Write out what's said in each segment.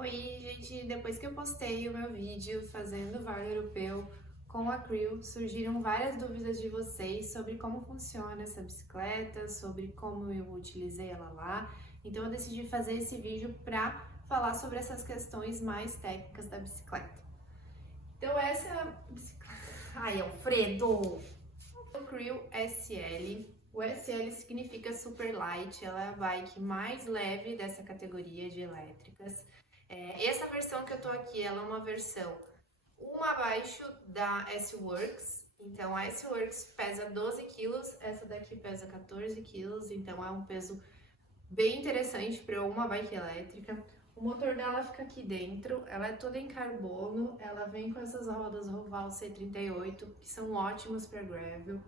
Oi, gente! Depois que eu postei o meu vídeo fazendo o Vale Europeu com a Crew, surgiram várias dúvidas de vocês sobre como funciona essa bicicleta, sobre como eu utilizei ela lá. Então eu decidi fazer esse vídeo para falar sobre essas questões mais técnicas da bicicleta. Então essa é a bicicleta... Ai, Alfredo! O Crew SL. O SL significa Super Light, ela é a bike mais leve dessa categoria de elétricas. Essa versão que eu tô aqui, ela é uma versão uma abaixo da S-Works. Então a S-Works pesa 12 quilos, essa daqui pesa 14 quilos, então é um peso bem interessante para uma bike elétrica. O motor dela fica aqui dentro, ela é toda em carbono, ela vem com essas rodas Roval C38, que são ótimas para gravel.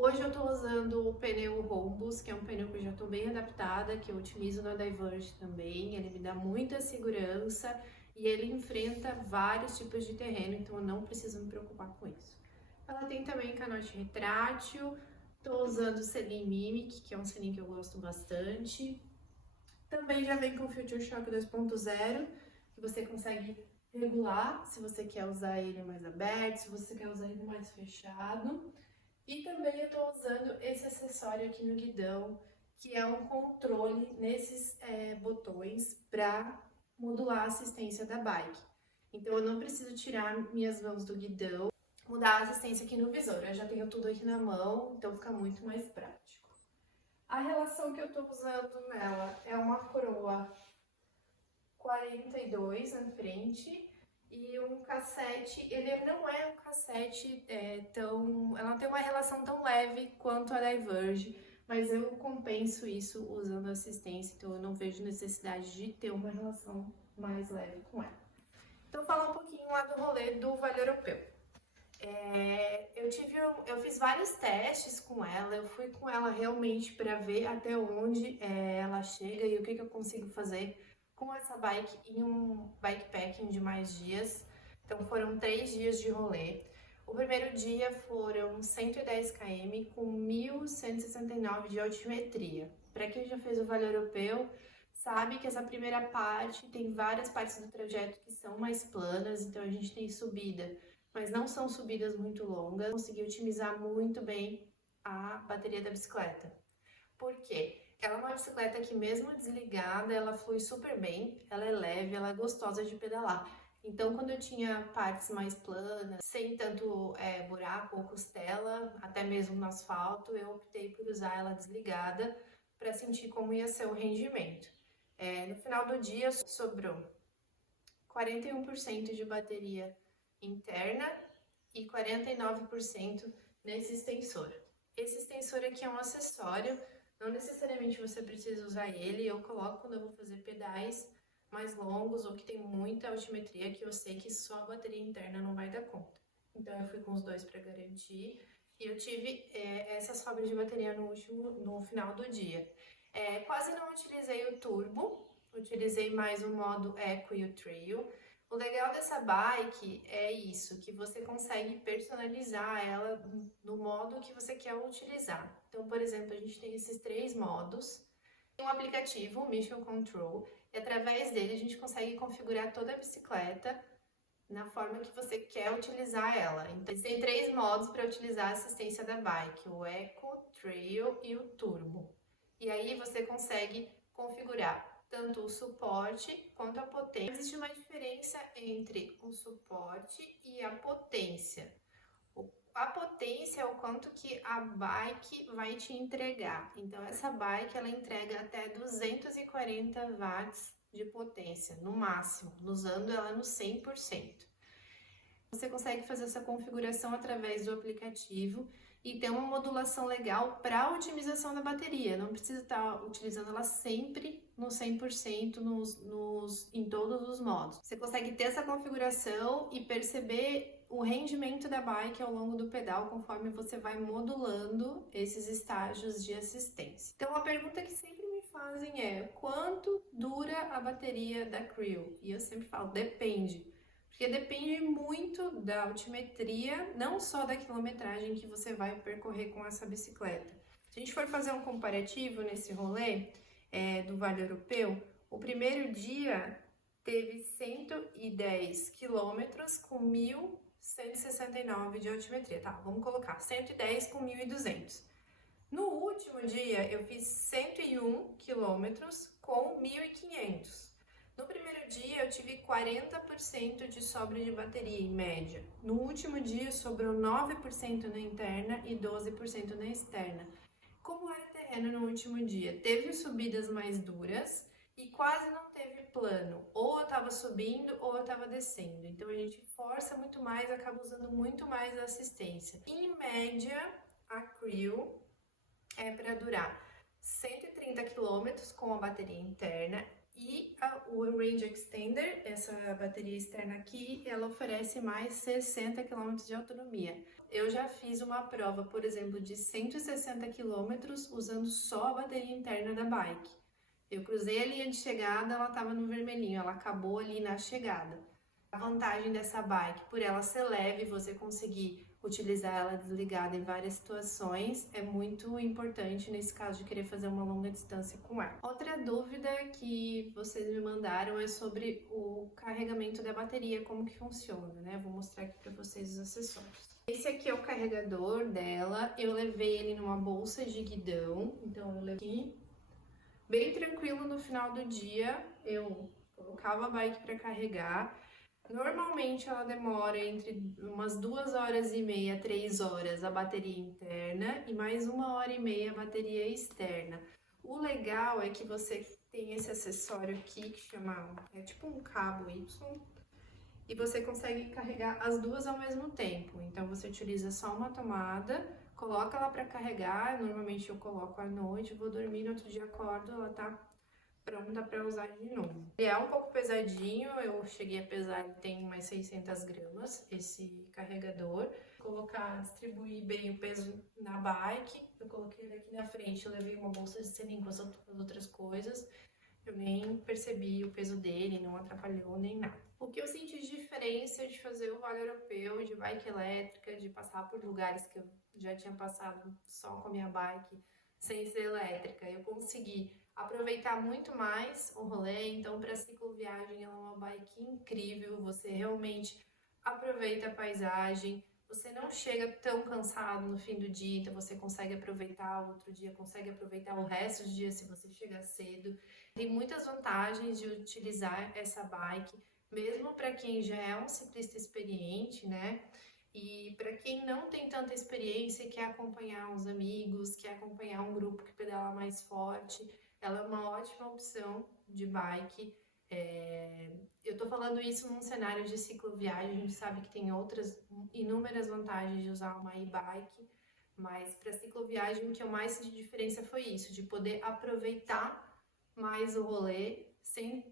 Hoje eu tô usando o pneu Rhombus, que é um pneu que eu já tô bem adaptada, que eu utilizo na Diverge também. Ele me dá muita segurança e ele enfrenta vários tipos de terreno, então eu não preciso me preocupar com isso. Ela tem também canote retrátil, tô usando o selim Mimic, que é um selim que eu gosto bastante. Também já vem com Future Shock 2.0, que você consegue regular se você quer usar ele mais aberto, se você quer usar ele mais fechado. E também eu estou usando esse acessório aqui no guidão, que é um controle nesses botões para modular a assistência da bike. Então eu não preciso tirar minhas mãos do guidão, mudar a assistência aqui no visor. Eu já tenho tudo aqui na mão, então fica muito mais prático. A relação que eu estou usando nela é uma coroa 42 na frente e um cassete. Ele não é um cassete ela não tem uma relação tão leve quanto a Diverge, mas eu compenso isso usando assistência, então eu não vejo necessidade de ter uma relação mais leve com ela. Então falar um pouquinho lá do rolê do Vale Europeu. Eu fiz vários testes com ela, eu fui com ela realmente para ver até onde ela chega e o que eu consigo fazer com essa bike em um bikepacking de mais dias. Então foram 3 dias de rolê. O primeiro dia foram 110 km com 1.169 de altimetria. Para quem já fez o Vale Europeu, sabe que essa primeira parte tem várias partes do trajeto que são mais planas, então a gente tem subida, mas não são subidas muito longas. Consegui otimizar muito bem a bateria da bicicleta. Por quê? Ela é uma bicicleta que mesmo desligada, ela flui super bem, ela é leve, ela é gostosa de pedalar. Então quando eu tinha partes mais planas, sem tanto buraco ou costela, até mesmo no asfalto, eu optei por usar ela desligada para sentir como ia ser o rendimento. No final do dia sobrou 41% de bateria interna e 49% nesse extensor. Esse extensor aqui é um acessório, não necessariamente você precisa usar ele, eu coloco quando eu vou fazer pedais mais longos ou que tem muita altimetria, que eu sei que só a bateria interna não vai dar conta. Então eu fui com os dois para garantir e eu tive essa sobra de bateria no final do dia. Quase não utilizei o turbo, utilizei mais o modo Eco e o Trail. O legal dessa bike é isso, que você consegue personalizar ela no modo que você quer utilizar. Então, por exemplo, a gente tem esses 3 modos. Tem um aplicativo, o Mission Control, e através dele a gente consegue configurar toda a bicicleta na forma que você quer utilizar ela. Então, tem 3 modos para utilizar a assistência da bike, o Eco, Trail e o Turbo. E aí você consegue configurar tanto o suporte quanto a potência. Existe uma diferença entre o suporte e a potência. A potência é o quanto que a bike vai te entregar. Então essa bike ela entrega até 240 watts de potência, no máximo, usando ela no 100%. Você consegue fazer essa configuração através do aplicativo e ter uma modulação legal para otimização da bateria. Não precisa estar utilizando ela sempre no 100% em todos os modos. Você consegue ter essa configuração e perceber o rendimento da bike ao longo do pedal conforme você vai modulando esses estágios de assistência. Então a pergunta que sempre me fazem é: quanto dura a bateria da Crew? E eu sempre falo, depende. Porque depende muito da altimetria, não só da quilometragem que você vai percorrer com essa bicicleta. Se a gente for fazer um comparativo nesse rolê do Vale Europeu, o primeiro dia teve 110 quilômetros com 1.169 de altimetria, tá? Vamos colocar 110 com 1.200. No último dia, eu fiz 101 quilômetros com 1.500. No primeiro dia, eu tive 40% de sobra de bateria, em média. No último dia, sobrou 9% na interna e 12% na externa. Como era o terreno no último dia? Teve subidas mais duras e quase não teve plano. Ou eu estava subindo ou eu estava descendo. Então, a gente força muito mais, acaba usando muito mais a assistência. Em média, a Creo é para durar 130 km com a bateria interna e o Range Extender, essa bateria externa aqui, ela oferece mais 60 km de autonomia. Eu já fiz uma prova, por exemplo, de 160 km usando só a bateria interna da bike. Eu cruzei a linha de chegada, ela estava no vermelhinho, ela acabou ali na chegada. A vantagem dessa bike, por ela ser leve, você conseguir utilizar ela desligada em várias situações, é muito importante nesse caso de querer fazer uma longa distância com ela. Outra dúvida que vocês me mandaram é sobre o carregamento da bateria, como que funciona, né? Vou mostrar aqui para vocês os acessórios. Esse aqui é o carregador dela, eu levei ele numa bolsa de guidão, então eu levei bem tranquilo. No final do dia, eu colocava a bike para carregar. Normalmente ela demora entre umas 2h30, 3 horas a bateria interna e mais 1h30 a bateria externa. O legal é que você tem esse acessório aqui que chama, é tipo um cabo Y, e você consegue carregar as duas ao mesmo tempo. Então você utiliza só uma tomada, coloca ela para carregar, normalmente eu coloco à noite, vou dormir, no outro dia acordo, ela tá pronta para usar de novo. Ele é um pouco pesadinho, eu cheguei a pesar, ele tem umas 600 gramas, esse carregador. Distribuir bem o peso na bike, eu coloquei ele aqui na frente, eu levei uma bolsa de celim com as outras coisas, eu nem percebi o peso dele, não atrapalhou nem nada. O que eu senti de diferença de fazer o Vale Europeu, de bike elétrica, de passar por lugares que eu já tinha passado só com a minha bike, sem ser elétrica, eu consegui aproveitar muito mais o rolê. Então, para cicloviagem, ela é uma bike incrível, você realmente aproveita a paisagem, você não chega tão cansado no fim do dia, então você consegue aproveitar o outro dia, consegue aproveitar o resto do dia se você chegar cedo. Tem muitas vantagens de utilizar essa bike, mesmo para quem já é um ciclista experiente, né? E para quem não tem tanta experiência e quer acompanhar uns amigos, quer acompanhar um grupo que pedala mais forte, ela é uma ótima opção de bike. Eu tô falando isso num cenário de cicloviagem, a gente sabe que tem outras inúmeras vantagens de usar uma e-bike, mas para cicloviagem o que eu mais senti diferença foi isso, de poder aproveitar mais o rolê sem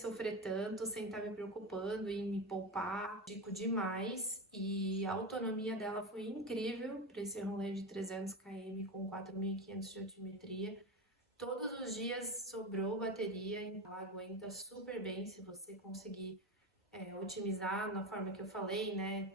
sofrer tanto, sem estar me preocupando em me poupar. Dico demais, e a autonomia dela foi incrível para esse rolê de 300 km com 4.500 de altimetria. Todos os dias sobrou bateria, ela aguenta super bem se você conseguir otimizar na forma que eu falei, né?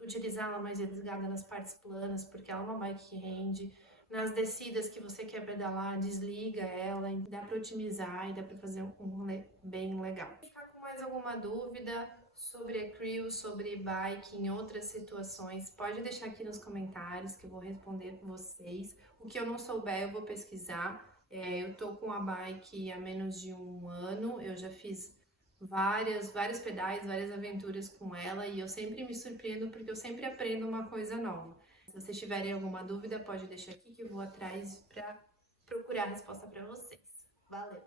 Utilizar ela mais desligada nas partes planas, porque ela é uma bike que rende. Nas descidas que você quer pedalar, desliga ela, dá para otimizar e dá para fazer um rolê bem legal. Se ficar com mais alguma dúvida sobre a Creo, sobre bike em outras situações, pode deixar aqui nos comentários que eu vou responder vocês. O que eu não souber eu vou pesquisar. Eu tô com a bike há menos de um ano, eu já fiz vários pedais, várias aventuras com ela e eu sempre me surpreendo porque eu sempre aprendo uma coisa nova. Se vocês tiverem alguma dúvida, pode deixar aqui que eu vou atrás para procurar a resposta para vocês. Valeu!